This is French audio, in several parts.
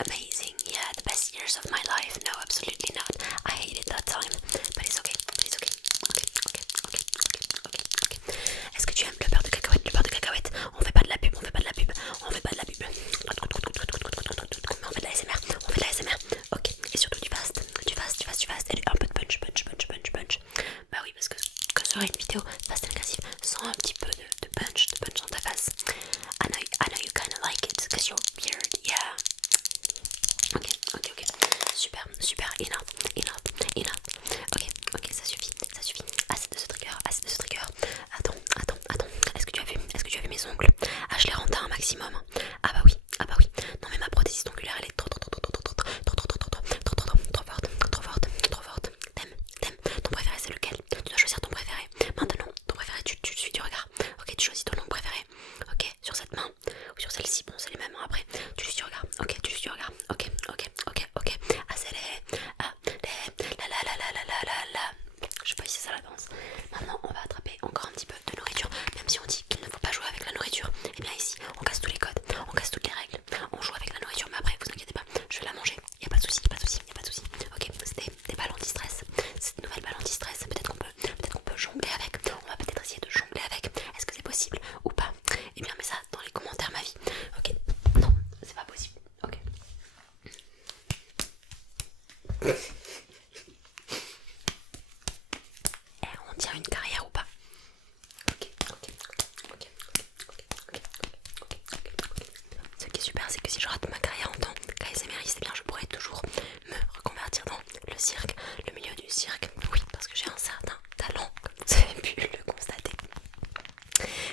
Amazing. Yeah, the best years of my life. No, absolutely not. I hated that time, but it's okay. It's okay. Ok. Est-ce que tu aimes le beurre de cacahuète? Le beurre de cacahuète. On fait pas de la pub. Mais on fait de la ASMR. Ok. Et surtout du fast. Et un peu de punch. Bah oui, parce que sur une vidéo fast and agressive, sans un petit peu de punch dans ta face. I know you kinda like it because you're weird. Yeah. Ok. Super. Enough. Ok, ça suffit. Assez de ce trigger. Attends. Est-ce que tu as vu mes ongles? Ah, je les rends un maximum. Ah bah oui. Non mais ma prothèse ongulaire, elle est trop forte. T'aimes. Ton préféré, c'est lequel? Tu dois choisir ton préféré. Maintenant, ton préféré, tu suis du regard. Ok, tu choisis ton nom préféré. Ok, sur cette main ou sur celle-ci. Bon, c'est les mêmes. Après, tu suis du regard. Ok, Ok. Ah, c'est les. La. Je sais pas si c'est ça la danse. Maintenant, on va attraper encore un petit peu de nourriture. Même si on dit qu'il ne faut pas jouer avec la nourriture, et bien ici, on casse tous les codes, on casse toutes les règles. On joue avec la nourriture, mais après, vous inquiétez pas, je vais la manger. Y a pas de souci. Ok, c'était des balles anti-stress. Cette nouvelle balle anti-stress, peut-être qu'on peut jongler avec. On va peut-être essayer de jongler avec. Est-ce que c'est possible ou pas? Et bien, mets ça dans les commentaires, ma vie. Ok, non, c'est pas possible. Ok. On tient une carrière ou pas? Ok. Ce qui est super, c'est que si je rate ma carrière en tant qu'ASMRiste, eh bien je pourrais toujours me reconvertir dans le cirque, le milieu du cirque. Oui, parce que j'ai un certain talent, comme vous avez pu le constater.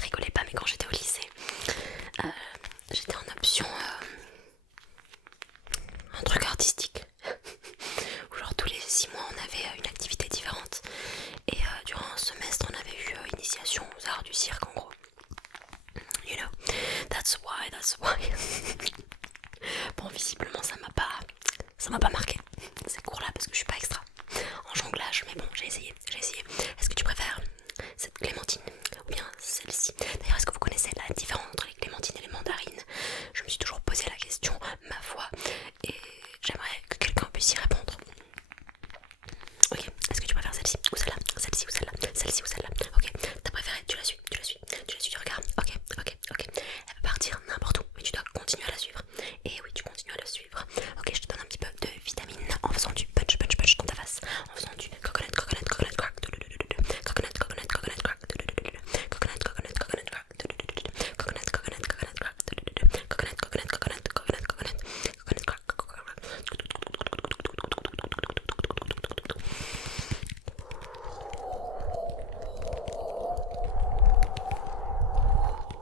Rigolez pas, mais quand j'étais au lycée, j'étais en option un truc artistique. Où genre tous les 6 mois on avait une activité différente. Et durant un semestre on avait eu initiation aux arts du cirque en gros. You know, that's why. Bon, visiblement ça m'a pas marqué ces cours là parce que je suis pas extra en jonglage, mais bon, j'ai essayé. Est-ce que tu préfères cette clémentine ou bien celle-ci? D'ailleurs, est-ce que vous connaissez la différence entre les clémentines et les mandarines? Je me suis toujours posé la question, ma foi, et j'aimerais que quelqu'un puisse y répondre. Ok, est-ce que tu préfères celle-ci ou celle-là? Ok, ta préférée, tu la suis du regard. Ok. Elle peut partir n'importe où, mais tu dois continuer à la suivre. Et oui, tu continues à la suivre. Ok, je te donne un petit peu de vitamine en faisant du punch dans ta face. En faisant du coconut crack.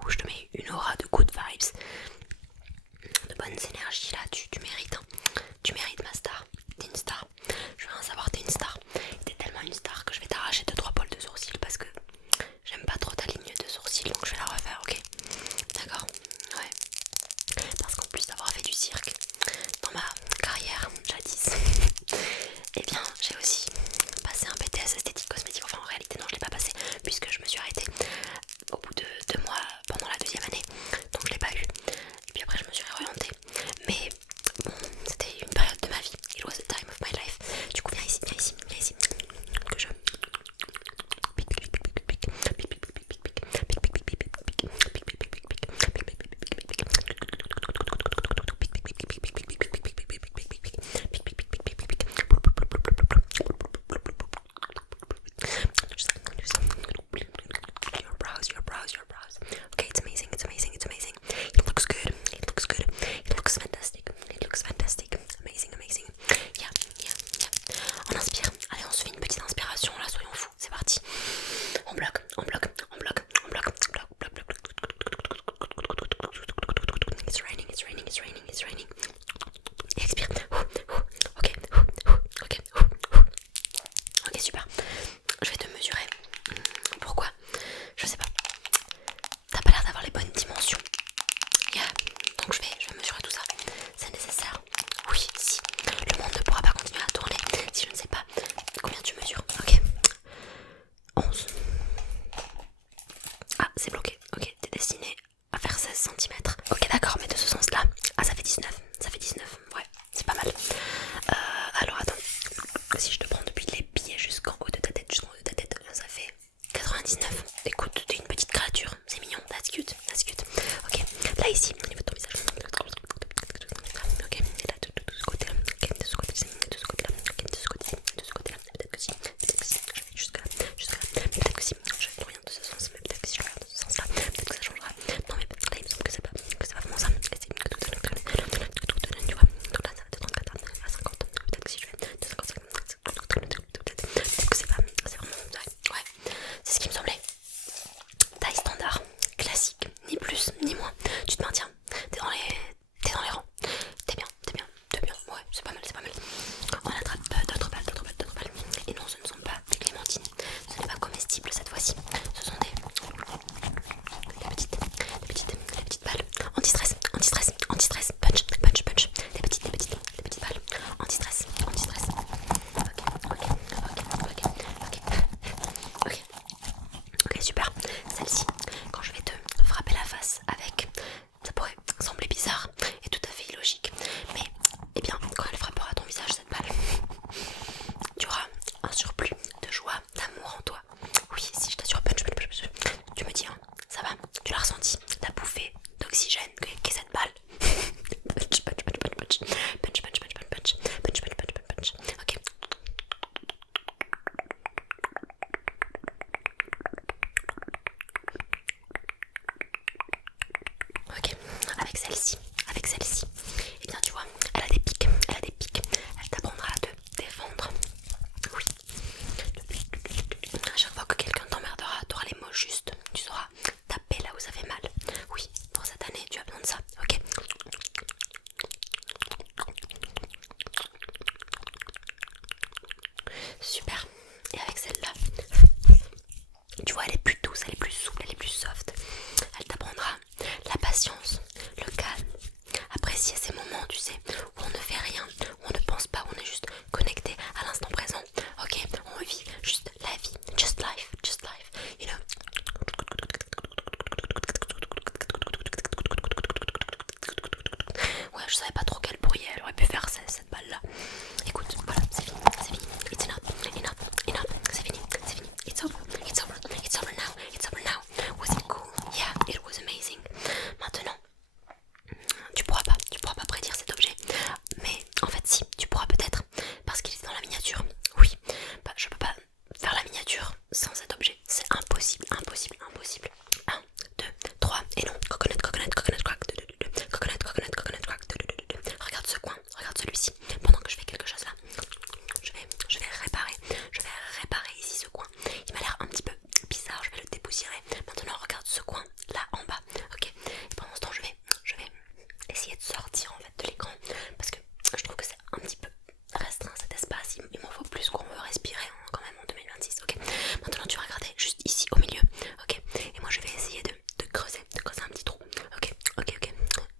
Je te mets une aura de good vibes, de bonnes énergies là, tu mérites, hein. Tu mérites ma star, t'es une star, je veux rien savoir, t'es une star, t'es tellement une star que je vais t'arracher 2-3 poils de sourcils parce que j'aime pas trop ta ligne de sourcils, donc je vais la refaire, ok? D'accord? Ouais, parce qu'en plus d'avoir fait du cirque dans ma carrière jadis, et bien j'ai aussi passé un BTS esthétique cosmétique. Enfin en réalité non, je l'ai pas passé puisque je me suis arrêtée au bout de 2 mois pendant la 2e année, donc je l'ai pas eu. Et puis après je me suis réorientée, mais bon, c'était une période de ma vie. It was the time of my life. Du coup viens ici, que je punch, punch, punch, punch, punch, punch, punch, punch, punch, punch, punch. Ok. Ok, avec celle-ci, et bien tu vois, elle a des pics, elle t'apprendra à te défendre. Oui. À chaque fois que quelqu'un t'emmerdera, tu auras les mots justes, tu sauras taper là où ça fait mal. Oui, pour cette année, tu as besoin de ça, ok. Super. Et avec celle-là, tu vois, elle est plus douce, elle est plus souple, elle est plus soft. Elle t'apprendra la patience, le calme, apprécier ces moments, tu sais, où on ne fait rien, où on ne pense pas, où on est juste connecté à l'instant présent. Ok, on vit juste la vie, just life, you know. Ouais, je savais pas trop quel bruit elle aurait pu faire cette balle là. Écoute, voilà, c'est fini, it's enough, c'est fini, it's over now. Was it cool? Yeah, it was amazing. Maintenant, tu pourras pas prédire cet objet, mais en fait si, tu pourras peut-être, parce qu'il est dans la miniature. Oui, bah, je peux pas faire la miniature sans cet objet, c'est impossible. 1, 2, 3, et non, coconut crack, coconut crack. Regarde ce coin, regarde celui-ci, pendant que je fais quelque chose là, je vais réparer ici ce coin, il m'a l'air un petit peu bizarre, je vais le dépoussiérer. Maintenant regarde ce coin là en bas, ok, et pendant ce temps je vais essayer de sortir en fait de l'écran, parce que je trouve que c'est un petit peu restreint cet espace, il m'en faut plus qu'on veut respirer quand même en 2026, ok. Maintenant tu vas regarder juste ici au milieu, ok, et moi je vais essayer de creuser un petit trou, ok,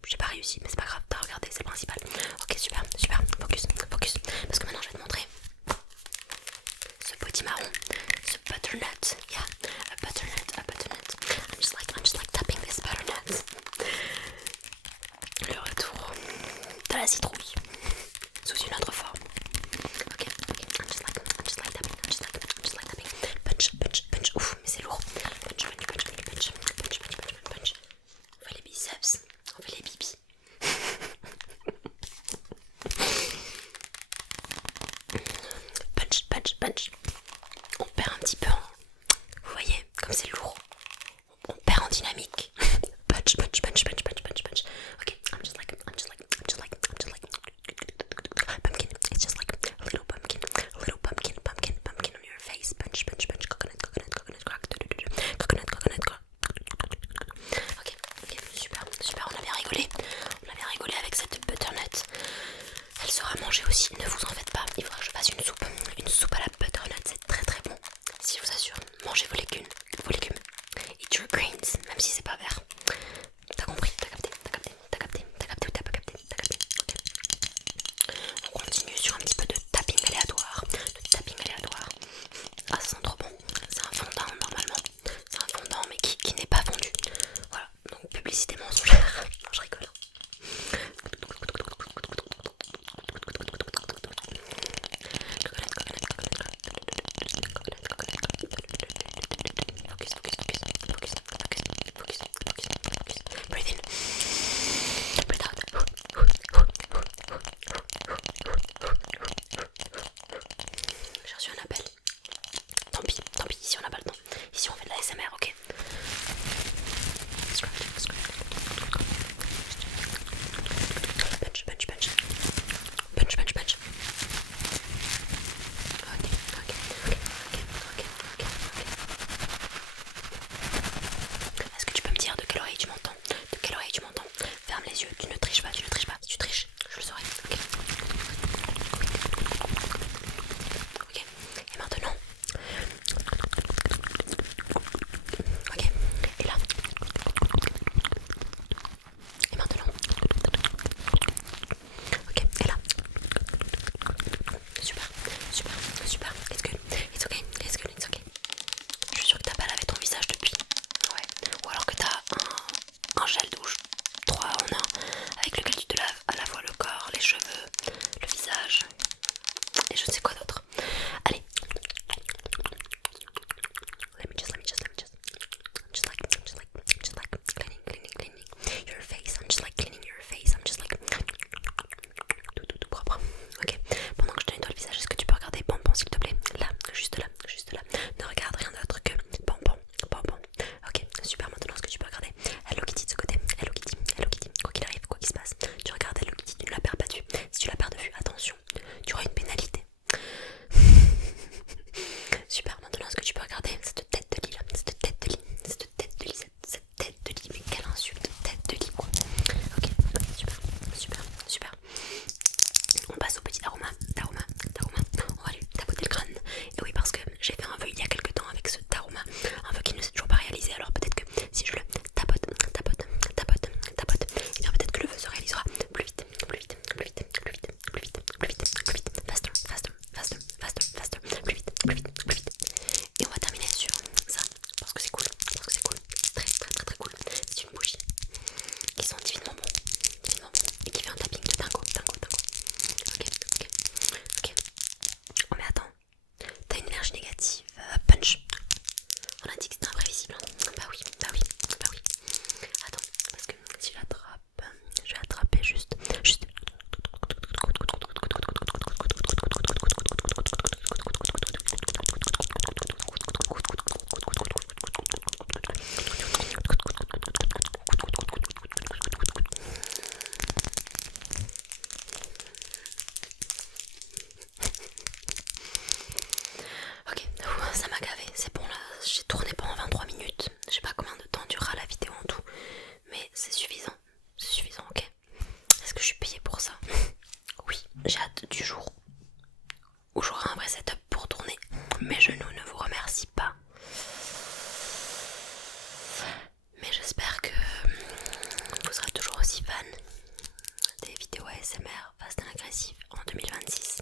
j'ai pas réussi mais c'est pas grave, t'as regardé, c'est le principal, ok, super, focus, parce que maintenant je vais te montrer ce petit marron, ce butternut, yeah, a butternut, I'm just like tapping this butternut. Le retour de la citrouille sous une autre forme. Ok, I'm just like tapping. Punch. Ouf, mais c'est lourd. Punch. On fait les biceps, on fait les bibis. Punch. On perd un petit peu en... Vous voyez, comme c'est lourd. On perd en dynamique. Punch. Ok, I'm just like pumpkin. It's just like a little pumpkin on your face. Punch. Coconut crack. Ok, super. On a bien rigolé avec cette butternut. Elle sera mangée aussi. Ne vous en faites pas. Il faudra que je fasse une soupe à la butternut. C'est très bon. Si je vous assure, mangez vos légumes. Eat your greens, même si c'est pas vert. T'as compris, t'as capté ou t'as pas capté. On continue sur un petit peu de tapping aléatoire. Ah, ça sent trop bon. C'est un fondant normalement. C'est un fondant mais qui n'est pas fondu. Voilà, donc publicité mensongère. Non, je rigole. ASMR Fast and Aggressive en 2026.